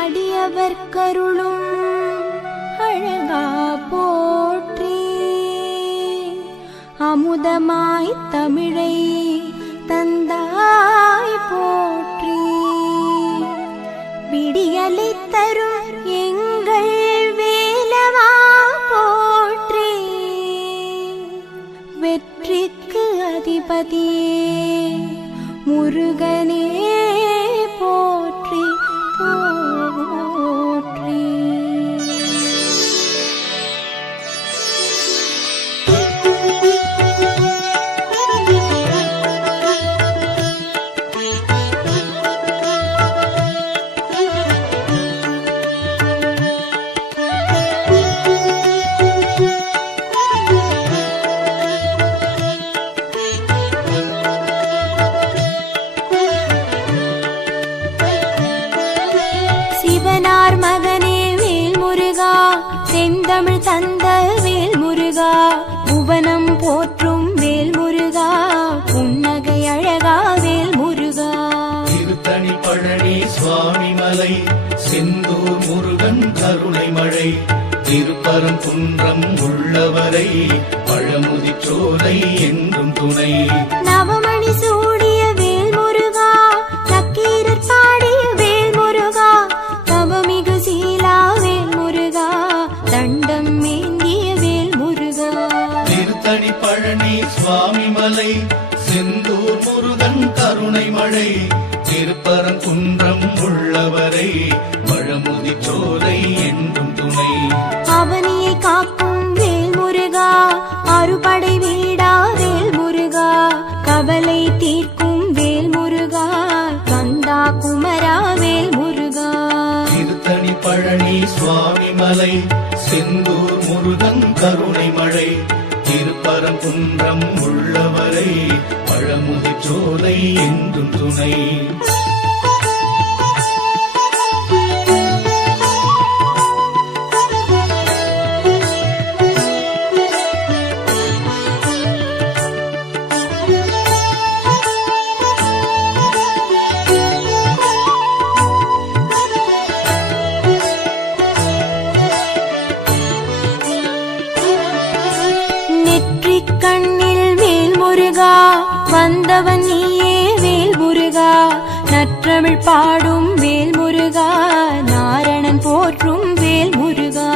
அடியவர் கருளும் அழகா போற்றி. அமுதமாய் தமிழை தந்தாய் போற்றி. விடியலை தரும் எங்கள் வேலவா போற்றி. வெற்றிக்கு அதிபதியே முருகனே போற்றி போற்றி. சிவனார் மகனே வேல் முருகா, செந்தமிழ் தந்த வேல் முருகா, புவனம் போற்றும் வேல் முருகா, புன்னகை அழகா வேல் முருகா. திருத்தணி பழனி சுவாமி மலை, செந்தூர் முருகன் கருணை மழை, திருப்பரங்குன்றம் உள்ளவரை, பழமுதி சோலை என்றும் துணை. நவமணி சூடிய வேல் முருகா, நக்கீரர் பாடிய வேல் முருகா, தவமிகு சீலா வேல் முருகா, தண்டம் மேந்திய வேல் முருகா. திருத்தணி பழனி சுவாமி மலை, செந்தூர் முருகன் கருணை மழை, திருப்பரங்குன்றம் உள்ளவரை, பழமுதி சோலை என்றும் துணை. அவனியை காக்கும் வேல் முருகா, அறுபடை வீடா வேல் முருகா, கவலை தீர்க்கும் வேல் முருகா, கந்தா குமரா வேல் முருகா. திருத்தணி பழனி சுவாமி மலை, செந்தூர் முருகன் கருணை மழை, திருப்பரங்குன்றம் உள்ளவரை, பழமுதி சோலை என்றும் துணை. கண்ணில் வேல் முருகா, வந்தவன் நீயே வேல் முருகா, நற்றமிழ் பாடும் வேல் முருகா, நாரணன் போற்றும் வேல் முருகா.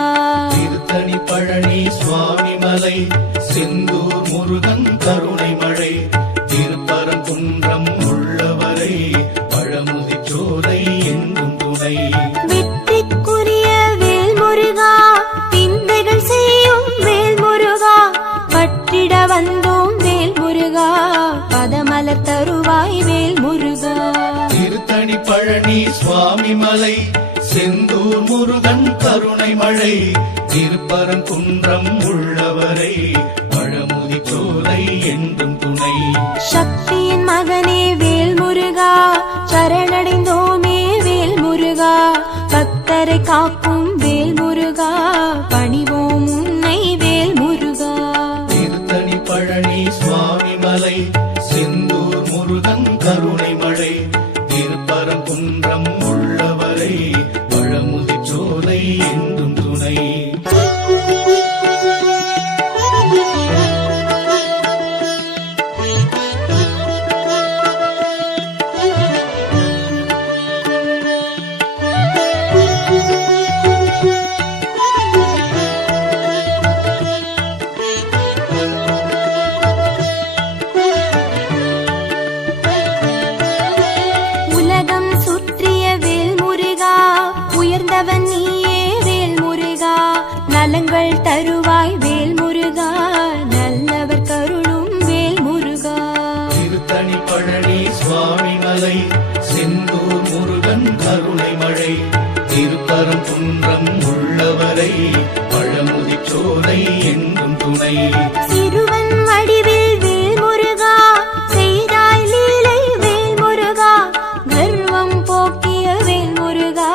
திருத்தணி பழனி சுவாமி மலை, செந்தூர் முருகன் கருணை மழை, திருப்பரங்குன்றம் உள்ளவரை, பழமுதி சோலை என்றும் துணை. வெற்றிக்குரிய வேல் முருகா, விந்தைகள் செய்யும் வேல் முருகா, பற்றிட வந்தோம் வேல் முருகா, பதமலர் தருவாய் வேல் முருகா. திருத்தணி பழனி சுவாமி மலை, செந்தூர் முருகன் கருணை மழை, திருப்பரங்குன்றம் உள்ளவரை, பழமுதி சோலை என்றும் துணை. சக்தியின் மகனே வேல் முருகா, சரணடைந்தோமே வேல் முருகா, பக்தரை காக்கும் வேல் முருகா, பணிவோம் உன்னை வேல் முருகா. திருத்தணி பழனி சுவாமி மலை, செந்தூர் முருகன் கருணை மழை, திருப்பரங்குன்றம் உள்ளவரை, பழமுதி சோலை என்றும் துணை. உலகம் சுற்றிய வேல் முருகா, உயர்ந்தவன் நீயே வேல் முருகா, நலங்கள் தருவாய் வேல் முருகா, நல்லவர் கருளும் வேல் முருகா. திருத்தணி பழனி சுவாமி மலை, செந்தூர் முருகன் கருணை மழை, திருப்பரங்குன்றம் உள்ளவரை, பழமுதி சோலை என்றும் துணை. சிறுவன் வடிவில் வேல் முருகா, செய்தாய் லீலை வேல் முருகா, கர்வம் போக்கிய வேல் முருகா,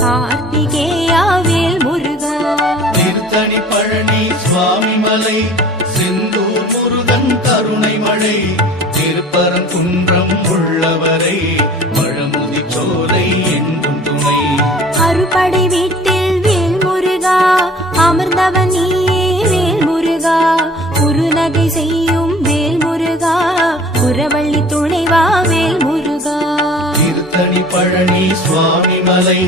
கார்த்திகேயா வேல் முருகா. திருத்தணி பழனி சுவாமி மலை, செந்தூர் முருகன் கருணை மழை, திருப்பரங்குன்றம் உள்ளவரை, பழமுதி சோலை என்றும் துணை. செய்யும் வேல் முருகா குரவள்ளி துணைவா வேல் முருகா திருத்தணி பழனி சுவாமி மலை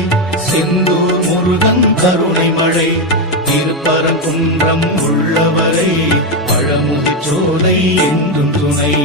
செந்தூர் முருகன் கருணை மழை திருப்பரங்குன்றம் உள்ளவரை பழமுதிர் சோலை என்றும் துணை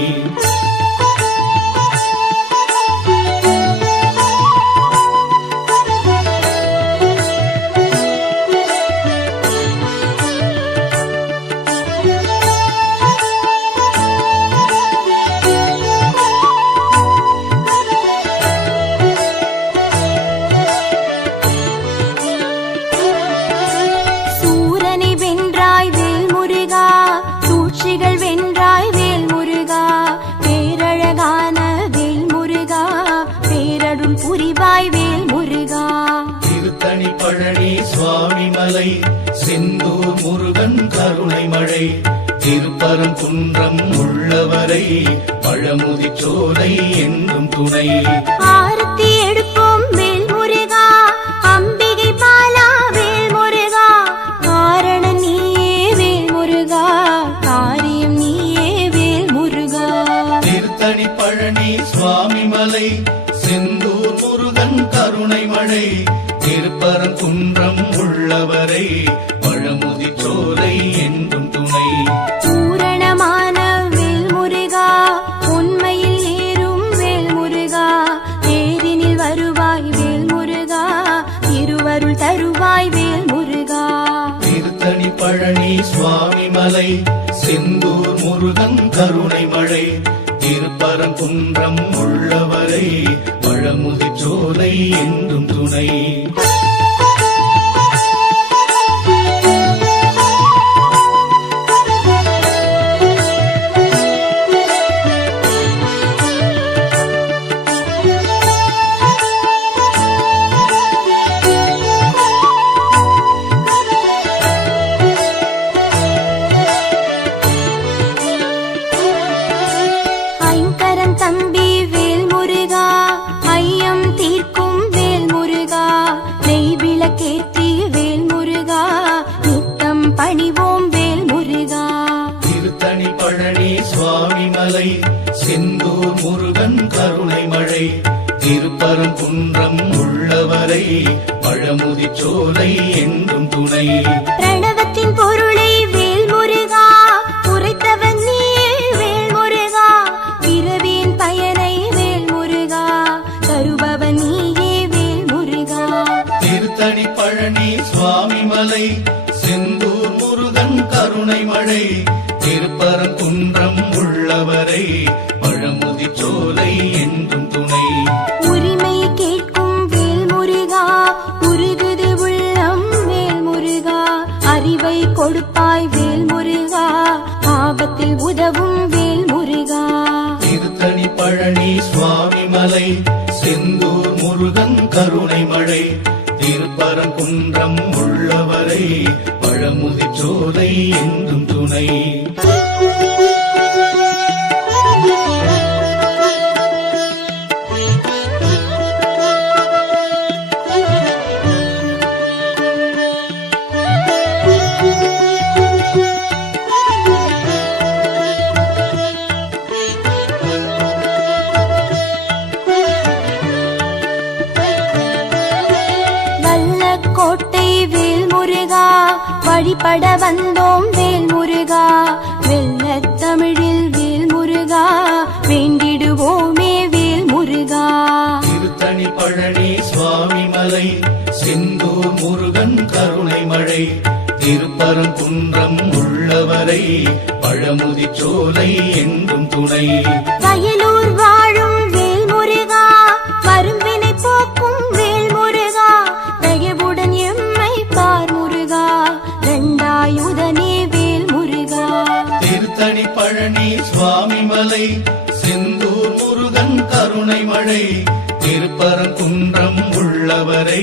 வென்றாய் வேல் முருகா பேரழகான வேல் முருகா பேரருள் புரிவாய் வேல் முருகா திருத்தணி பழனி சுவாமி மலை செந்தூர் முருகன் கருணை மழை திருப்பரங்குன்றம் உள்ளவரை பழமுதிர் சோலை என்றும் துணை ஆரத்தி எடுப்போம் வேல் முருகா அம்பிகை பாலா வேல் முருகா காரண நீயே வேல் முருகா காரியம் நீயே வேல் முருகா திருத்தணி பழனி சுவாமி மலை செந்தூர் முருகன் கருணை மழை திருப்பரங்குன்றம் உள்ளவரை பழமுதிர் சோலை என்றும் துணை பூரணமான வேல் முருகா உண்மையில் ஏறும் வேல் முருகா தேரினில் வருவாய் வேல் முருகா திருவருள் தருவாய் வேல் முருகா திருத்தணி பழனி சுவாமி மலை செந்தூர் முருகன் கருணை மழை திருப்பரங்குன்றம் உள்ளவரை பழமுதிர் சோலை என்றும் துணை தம்பி வேல் முருகா ஐயம் தீர்க்கும் வேல் முருகா நெய் விளக்கேற்றி வேல் முருகா நித்தம் பணிவோம் வேல் முருகா திருத்தணி பழனி சுவாமி மலை செந்தூர் முருகன் கருணை மழை திருப்பரங்குன்றம் உள்ளவரை பழமுதிர் சோலை என்றும் துணை பிரணவத்தின் பொருளை வேல் முருகா உரைத்தவன் நீயே வேல் முருகா பிறவியின் பயனை வேல் முருகா தருபவன் நீயே வேல் முருகா திருத்தணி பழனி சுவாமி மலை செந்தூர் முருகன் கருணை மழை திருப்பரங்குன்றம் உள்ளவரை பழமுதிர் சோலை என்றும் துணை உரிமை கேட்கும் வேல் முருகா உருகுது உள்ளம் வேல் முருகா அறிவை கொடுப்பாய் வேல் முருகா ஆபத்தில் உதவும் வேல் முருகா திருத்தணி பழனி சுவாமி மலை செந்தூர் முருகன் கருணை மழை திருப்பரங்குன்றம் உள்ளவரை பழமுதிர் சோலை என்றும் துணை கோட்டை வேல் முருகா வழிபட வந்தோம் வேல் முருகா வெள்ளத் தமிழில் வேல் முருகா வேண்டிடுவோமே வேல் முருகா திருத்தணி பழனி சுவாமி மலை செந்தூர் முருகன் கருணை மழை திருப்பரங்குன்றம் உள்ளவரை பழமுதிர் சோலை என்றும் துணை வயலூர் வாழும் வேல் முருகா வரும்பினை போக்கும் வேல் முருகா தயவுடன் எம்மை பார் முருகா தண்டாயுதனே வேல் முருகா திருத்தணி பழனி சுவாமி மலை செந்தூர் முருகன் கருணை மழை திருப்பரங்குன்றம் உள்ளவரை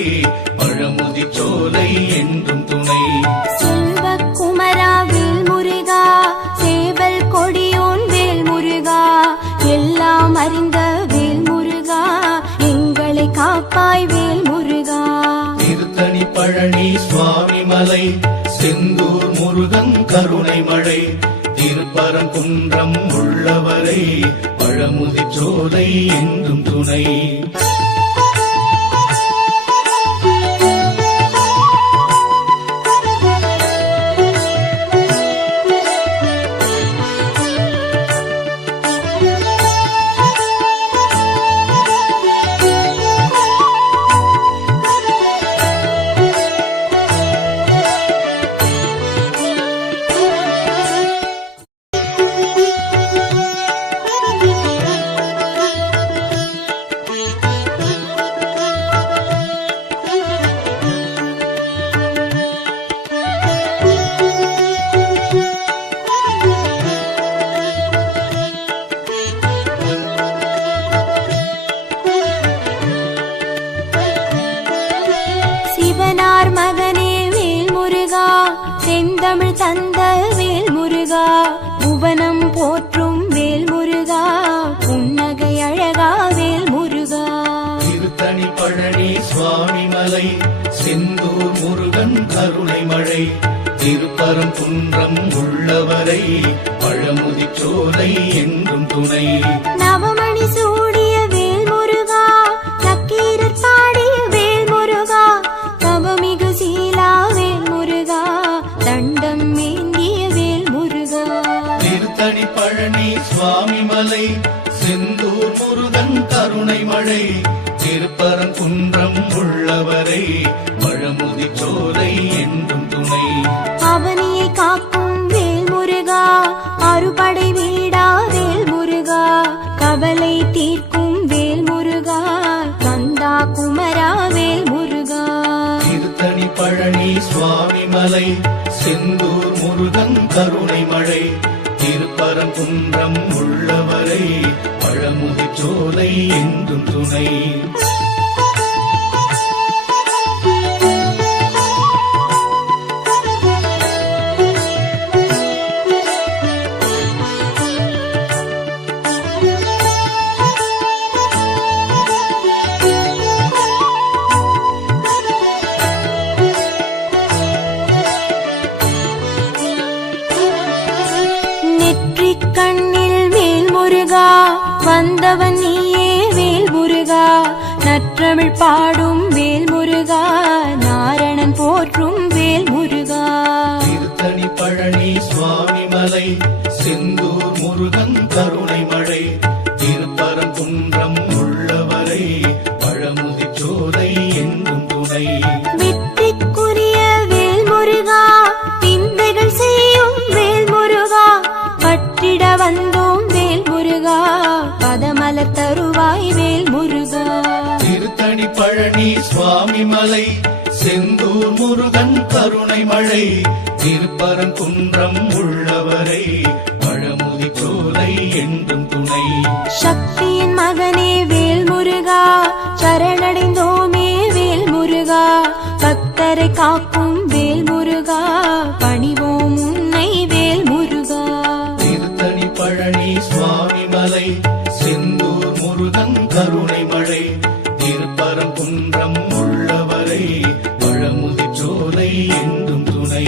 பழமுதிர் சோலை என்றும் துணை செல்வக்குமரா வேல் முருகா சேவல் கொடியோன் வேல் முருகா எல்லாம் அறிந்த வேல் முருகா எங்களை காப்பாய் வேல் முருகா திருத்தணி பழனி சுவாமி மலை செந்தூர் முருகன் கருணை மழை திருப்பரங்குன்றம் உள்ளவரை பழமுதிர்ச்சோலை என்றும் துணை. சிவனார் மகனே வேல் முருகா, செந்தமிழ் தந்த வேல் முருகா, புவனம் போற்றும் வேல் முருகா, புன்னகை அழகா வேல் முருகா. திருத்தணி பழனி சுவாமி மலை, செந்தூர் முருகன் கருணை மழை, திருப்பரங்குன்றம் உள்ளவரை பழமுதிர்ச்சோலை என்றும் துணை. நவமணி சூடிய வேல் முருகா, நக்கீரர் பாடிய வேல் முருகா, தவமிகு சீலா வேல் முருகா, தண்டம் ஏந்திய வேல் முருகா. திருத்தணி பழனி சுவாமி மலை, செந்தூர் முருகன் கருணை மழை, திருப்பரங்குன்றம் உள்ளவரை பழமுதிர்ச்சோலை என்றும் துணை. அவனியை காக்கும் வேல் முருகா, அறுபடை வீடா வேல் முருகா, கவலை தீர்க்கும் வேல் முருகா, கந்தா குமரா வேல் முருகா. திருத்தணி பழனி சுவாமி மலை, செந்தூர் முருகன் கருணை மழை, திருப்பரங்குன்றம் உள்ளவரை பழமுதிர்ச்சோலை என்றும் துணை. நெற்றிக் கண்ணில் வேல் முருகா, வந்தவன் நீயே வேல் முருகா, நற்றமிழ் பாடும் வேல் முருகா, நாரணன் போற்றும் வேல் முருகா. திருத்தணி பழனி சுவாமி மலை, செந்தூர் முருகன் கருணை மழை, திருப்பரங்குன்றம் உள்ளவரை பழமுதிர்ச்சோலை என்றும் துணை. வெற்றிக்குரிய வேல் முருகா, விந்தைகள் செய்யும் வேல் முருகா, பற்றிட வந்தோம் வேல் முருகா, பதமலர் தருவாய் வேல் முருகா. திருத்தணி பழனி சுவாமி மலை, செந்தூர் முருகன் கருணை மழை, திருப்பரங்குன்றம் உள்ளவரை பழமுதிர்ச்சோலை என்றும் துணை. சக்தியின் மகனே வேல் முருகா, சரணடைந்தோமே வேல் முருகா, பக்தரை காக்கும் வேல் முருகா, பணிவோம் உன்னை வேல் முருகா. திருத்தணி பழனி சுவாமி மலை, செந்தூர் முருகன் கருணை மழை, திருப்பரங்குன்றம் உள்ளவரை பழமுதிர்ச்சோலை என்றும் துணை.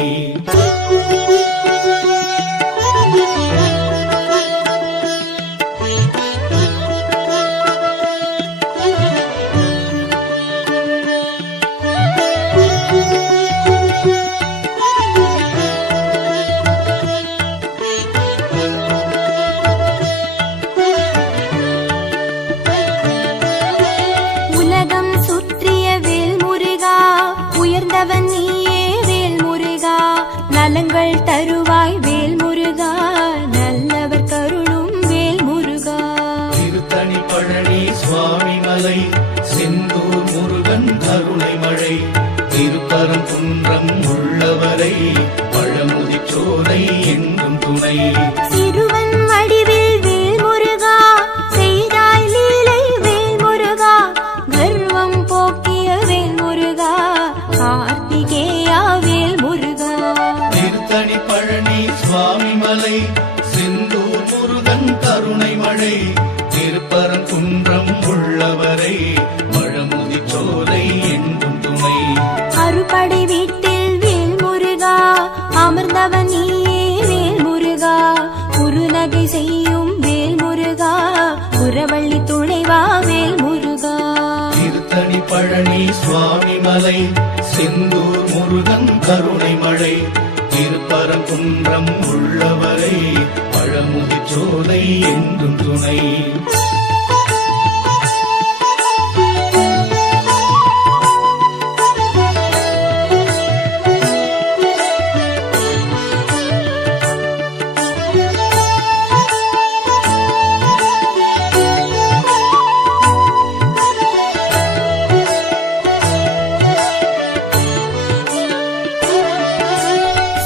உலகம் சுற்றிய வேல் முருகா, உயர்ந்தவன் நீயே வேல் முருகா, நலங்கள் தருவாய் வேல் முருகா, நல்லவர் கருளும் வேல் முருகா. திருத்தணி பழனி சுவாமி மலை, செந்தூர் முருகன் கருணை மழை, திருப்பரங்குன்றம் உள்ளவரை பழமுதிர்ச்சோலை என்றும் துணை. சிறுவன் வடிவில் வேல் முருகா, செய்தாய் லீலை வேல் முருகா, கர்வம் போக்கிய வேல் முருகா, கார்த்திகேயா வேல் முருகா. திருத்தணி பழனி சுவாமி மலை, செந்தூர் முருகன் கருணை மழை, திருப்பரங்குன்றம் உள்ளவரை பழமுதிர்ச்சோலை என்றும் துணை. அறுபடை வீட்டில் வேல் முருகா, அமர்ந்தவன் நீயே வேல் முருகா, குன்றம் உள்ளவரை பழமுதிர்ச்சோலை என்றும் துணை.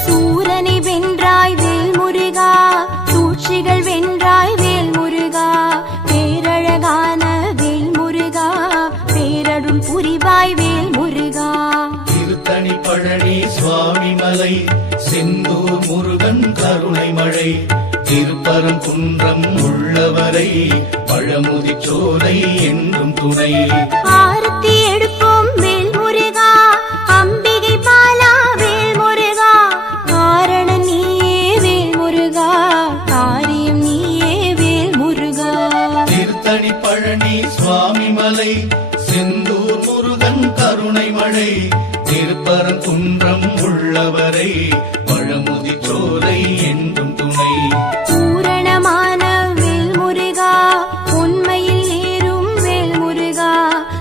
சூரனை வென்றாய் வேல் முருகா, சூழ்ச்சிகள் வென்றாய் வேல் முருகா, பேரழகான வேல் முருகா, பேரருள் புரிவாய் வேல் முருகா. திருத்தணி பழனி சுவாமி மலை, செந்தூர் முருகன் கருணை மழை, திருப்பரங்குன்றம் உள்ளவரை பழமுதிர்ச்சோலை என்றும் துணை. ஆரத்தி எடுப்போம் வேல் முருகா, அம்பிகை பாலா வேல் முருகா, காரணம் நீயே வேல் முருகா, காரியம் நீயே வேல் முருகா. திருத்தணி பழனி சுவாமி மலை, செந்தூர் முருகன் கருணை மழை, திருப்பரங்குன்றம் உள்ளவரை பழமுதிர்ச்சோலை என்றும் துணை. பூரணமான வேல் முருகா, உண்மையில் ஏறும் வேல் முருகா,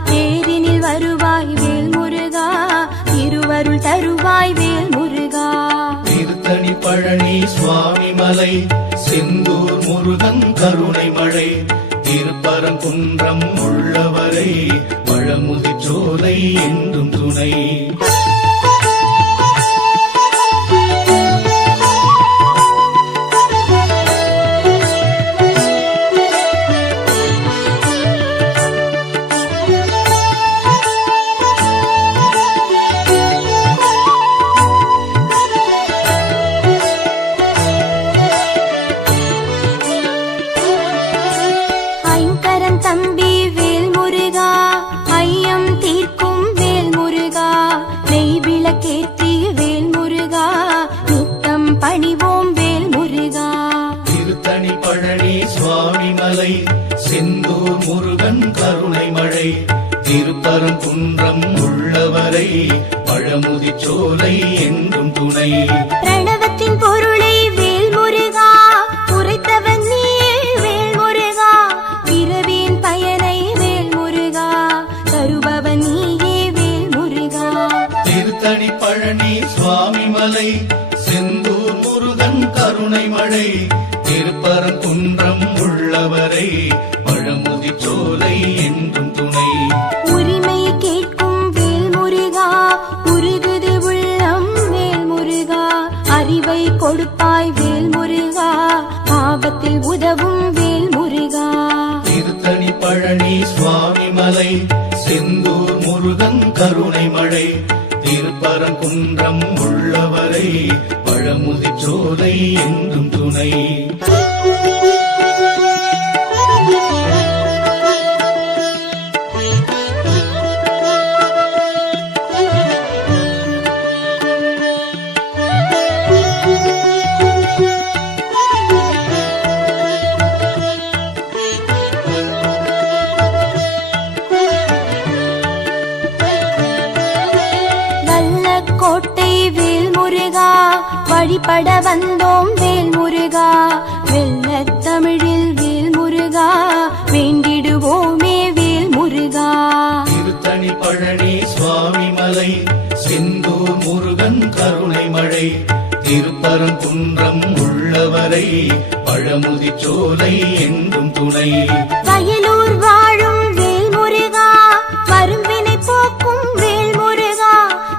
தேரினில் வருவாய் வேல் முருகா, திருவருள் தருவாய் வேல் முருகா. திருத்தணி பழனி சுவாமி மலை, செந்தூர் முருகன் கருணை மழை, திருப்பரங்குன்றம் உள்ளவரை பழமுதிர்ச்சோலை என்றும் துணை. ஐங்கரன் தம்பி வேல் முருகா, ஐயம் தீர்க்கும் வேல் முருகா, நெய் விளக்கேற்றி வேல் முருகா, நித்தம் பணிவோம் வேல் முருகா. திருத்தணி பழனி சுவாமி மலை, செந்தூர் முருகன் கருணை மழை, திருப்பரங்குன்றம் உள்ளவரை பழமுதிர்ச்சோலை என்றும் துணை. பிரணவத்தின் பொருளை வேல் முருகா, உரைத்தவன் நீயே வேல் முருகா, பிறவியின் பயனை வேல் முருகா, தருபவன் நீயே வேல் முருகா. திருத்தணி பழனி சுவாமி மலை, செந்தூர் முருகன் கருணை மழை, திருப்பரங்குன்றம் உள்ளவரை பழமுதிர்ச்சோலை என்றும் துணை. உரிமை கேட்கும் வேல் முருகா, உருகுது உள்ளம் வேல் முருகா, அறிவை கொடுப்பாய் வேல் முருகா, ஆபத்தில் உதவும் வேல் முருகா. திருத்தணி பழனி சுவாமி மலை, செந்தூர் முருகன் கருணை மழை, திருப்பரங்குன்றம் உள்ளவரை பழமுதிர்ச்சோலை என்றும் துணை. கோட்டை வேல் முருகா, வழிபட வந்தோம் வேல் முருகா, வெள்ளத் தமிழில் வேல் முருகா, வேண்டிடுவோமே வேல் முருகா. திருத்தணி பழனி சுவாமி மலை, செந்தூர் முருகன் கருணை மழை, திருப்பரங்குன்றம் உள்ளவரை பழமுதிர்ச்சோலை என்றும் துணை. வயலூர் வாழும் வேல் முருகா, வரும்பினை போக்கும் வேல் முருகா,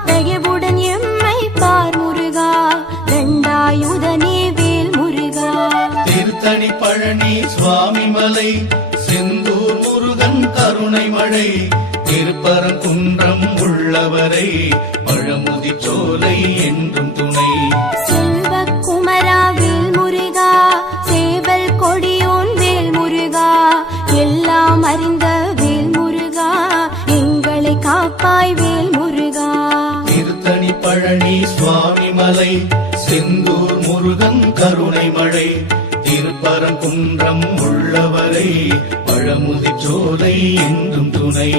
தயவுடன் எம்மை பார் முருகா, தண்டாயுதனே வேல் முருகா. திருத்தணி பழனி சுவாமி மலை, செந்தூர் முருகன் கருணை மழை, திருப்பரங்குன்றம் உள்ளவரை பழமுதிர்ச்சோலை என்றும் துணை. செல்வக் குமரா வேல் முருகா, சேவல் கொடியோன் வேல் முருகா, எல்லாம் அறிந்த வேல் முருகா, எங்களை காப்பாய் வேல் முருகா. திருத்தணி பழனி சுவாமி மலை, செந்தூர் முருகன் கருணை மழை, திருப்பரங்குன்றம் உள்ளவரை பழமுதிர்ச்சோலை என்றும் துணை.